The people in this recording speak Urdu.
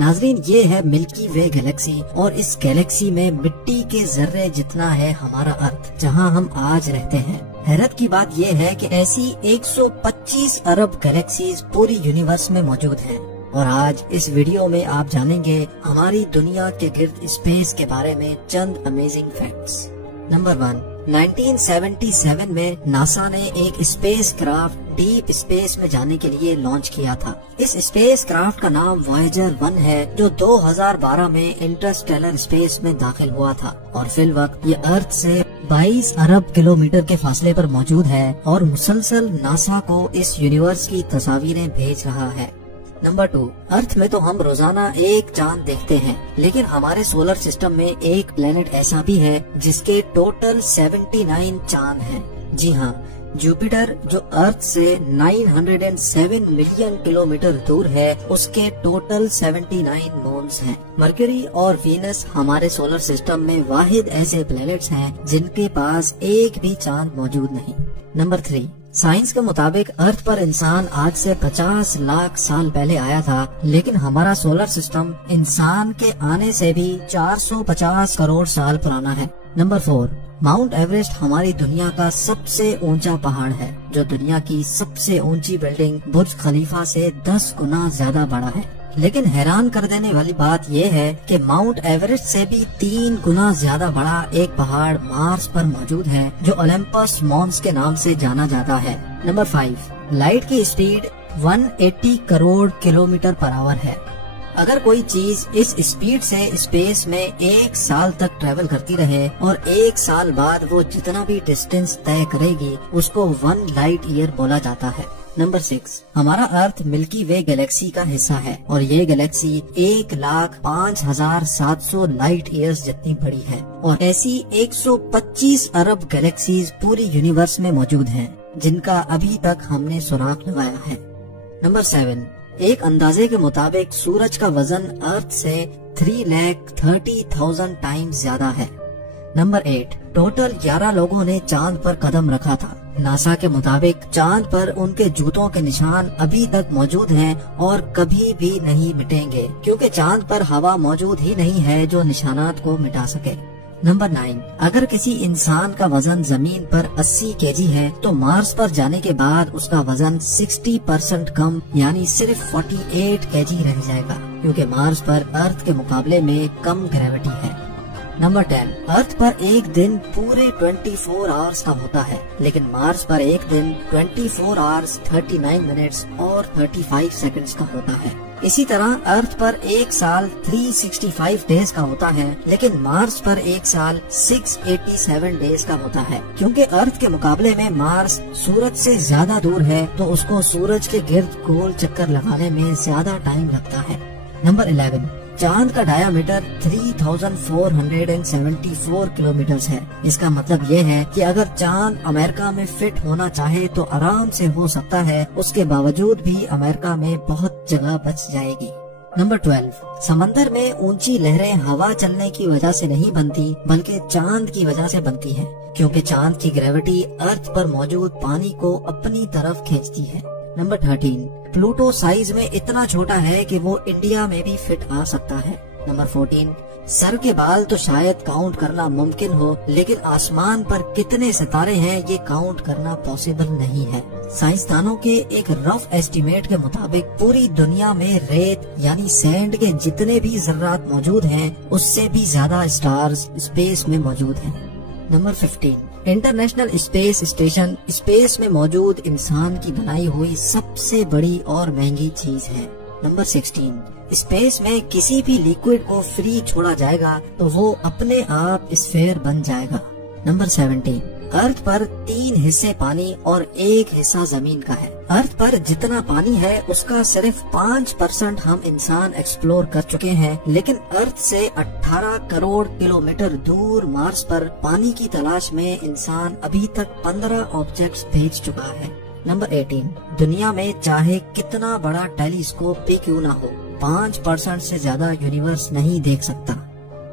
ناظرین، یہ ہے ملکی وے گلیکسی اور اس گلیکسی میں مٹی کے ذرے جتنا ہے ہمارا ارتھ، جہاں ہم آج رہتے ہیں۔ حیرت کی بات یہ ہے کہ ایسی 125 ارب گلیکسیز پوری یونیورس میں موجود ہیں، اور آج اس ویڈیو میں آپ جانیں گے ہماری دنیا کے گرد اسپیس کے بارے میں چند امیزنگ فیکٹس۔ نمبر 1، 1977 میں ناسا نے ایک اسپیس کرافٹ ڈیپ اسپیس میں جانے کے لیے لانچ کیا تھا۔ اس اسپیس کرافٹ کا نام وایجر 1 ہے، جو 2012 میں انٹرسٹیلر اسپیس میں داخل ہوا تھا، اور فی الوقت یہ ارتھ سے 22 ارب کلومیٹر کے فاصلے پر موجود ہے اور مسلسل ناسا کو اس یونیورس کی تصاویریں بھیج رہا ہے۔ نمبر 2، ارتھ میں تو ہم روزانہ ایک چاند دیکھتے ہیں، لیکن ہمارے سولر سسٹم میں ایک پلینٹ ایسا بھی ہے جس کے ٹوٹل 79 چاند ہیں۔ جی ہاں، جوپیٹر جو ارتھ سے 907 ملین کلومیٹر دور ہے، اس کے ٹوٹل 79 مونز ہیں۔ مرکری اور وینس ہمارے سولر سسٹم میں واحد ایسے پلینٹس ہیں جن کے پاس ایک بھی چاند موجود نہیں۔ نمبر 3، سائنس کے مطابق ارتھ پر انسان آج سے 50 لاکھ سال پہلے آیا تھا، لیکن ہمارا سولر سسٹم انسان کے آنے سے بھی 450 کروڑ سال پرانا ہے۔ نمبر 4، ماؤنٹ ایوریسٹ ہماری دنیا کا سب سے اونچا پہاڑ ہے، جو دنیا کی سب سے اونچی بلڈنگ برج خلیفہ سے 10 گنا زیادہ بڑا ہے۔ لیکن حیران کر دینے والی بات یہ ہے کہ ماؤنٹ ایوریسٹ سے بھی 3 گنا زیادہ بڑا ایک پہاڑ مارس پر موجود ہے، جو اولمپس مونس کے نام سے جانا جاتا ہے۔ نمبر 5، لائٹ کی اسپیڈ 180 کروڑ کلومیٹر پر آور ہے۔ اگر کوئی چیز اس اسپیڈ سے اسپیس میں 1 سال تک ٹریول کرتی رہے اور 1 سال بعد وہ جتنا بھی ڈسٹینس طے کرے گی، اس کو 1 لائٹ ایئر بولا جاتا ہے۔ نمبر 6، ہمارا ارتھ ملکی وے گلیکسی کا حصہ ہے، اور یہ گلیکسی 1,05,700 لائٹ ایئرز جتنی بڑی ہے، اور ایسی 125 ارب گلیکسیز پوری یونیورس میں موجود ہیں جن کا ابھی تک ہم نے سراغ لگایا ہے۔ نمبر 7، ایک اندازے کے مطابق سورج کا وزن ارتھ سے 3,30,000 ٹائم زیادہ ہے۔ نمبر 8، ٹوٹل 11 لوگوں نے چاند پر قدم رکھا تھا۔ ناسا کے مطابق چاند پر ان کے جوتوں کے نشان ابھی تک موجود ہیں اور کبھی بھی نہیں مٹیں گے، کیونکہ چاند پر ہوا موجود ہی نہیں ہے جو نشانات کو مٹا سکے۔ نمبر 9، اگر کسی انسان کا وزن زمین پر 80 kg ہے تو مارس پر جانے کے بعد اس کا وزن 60% کم، یعنی صرف 48 kg رہ جائے گا، کیونکہ مارس پر ارتھ کے مقابلے میں کم گریوٹی ہے۔ نمبر 10، ارتھ پر ایک دن پورے 24 آورز کا ہوتا ہے، لیکن مارس پر ایک دن 24 آورز 39 منٹس اور 35 سیکنڈز کا ہوتا ہے۔ اسی طرح ارتھ پر ایک سال 365 ڈیز کا ہوتا ہے، لیکن مارس پر ایک سال 687 ڈیز کا ہوتا ہے۔ کیونکہ ارتھ کے مقابلے میں مارس سورج سے زیادہ دور ہے، تو اس کو سورج کے گرد گول چکر لگانے میں زیادہ ٹائم لگتا ہے۔ نمبر 11، چاند کا ڈایامیٹر 3,474 کلومیٹرز ہے۔ اس کا مطلب یہ ہے کہ اگر چاند امریکہ میں فٹ ہونا چاہے تو آرام سے ہو سکتا ہے، اس کے باوجود بھی امریکہ میں بہت جگہ بچ جائے گی۔ نمبر 12، سمندر میں اونچی لہریں ہوا چلنے کی وجہ سے نہیں بنتی، بلکہ چاند کی وجہ سے بنتی ہیں، کیونکہ چاند کی گریوٹی ارتھ پر موجود پانی کو اپنی طرف کھینچتی ہے۔ نمبر 13، پلوٹو سائز میں اتنا چھوٹا ہے کہ وہ انڈیا میں بھی فٹ آ سکتا ہے۔ نمبر 14، سر کے بال تو شاید کاؤنٹ کرنا ممکن ہو، لیکن آسمان پر کتنے ستارے ہیں یہ کاؤنٹ کرنا پاسبل نہیں ہے۔ سائنسدانوں کے ایک رف ایسٹیمیٹ کے مطابق پوری دنیا میں ریت یعنی سینڈ کے جتنے بھی ذرات موجود ہیں، اس سے بھی زیادہ اسٹارز اسپیس میں موجود ہیں۔ Number 15، international space station space میں موجود انسان کی بنائی ہوئی سب سے بڑی اور مہنگی چیز ہے۔ نمبر 16، اسپیس میں کسی بھی لیکوڈ کو فری چھوڑا جائے گا تو وہ اپنے آپ اسفیئر بن جائے گا۔ نمبر 17، ارتھ پر 3 حصے پانی اور 1 حصہ زمین کا ہے۔ ارتھ پر جتنا پانی ہے اس کا صرف 5% ہم انسان ایکسپلور کر چکے ہیں، لیکن ارتھ سے 18 کروڑ کلومیٹر دور مارس پر پانی کی تلاش میں انسان ابھی تک 15 آبجیکٹس بھیج چکا ہے۔ نمبر 18، دنیا میں چاہے کتنا بڑا ٹیلیسکوپ بھی کیوں نہ ہو، 5% سے زیادہ یونیورس نہیں دیکھ سکتا۔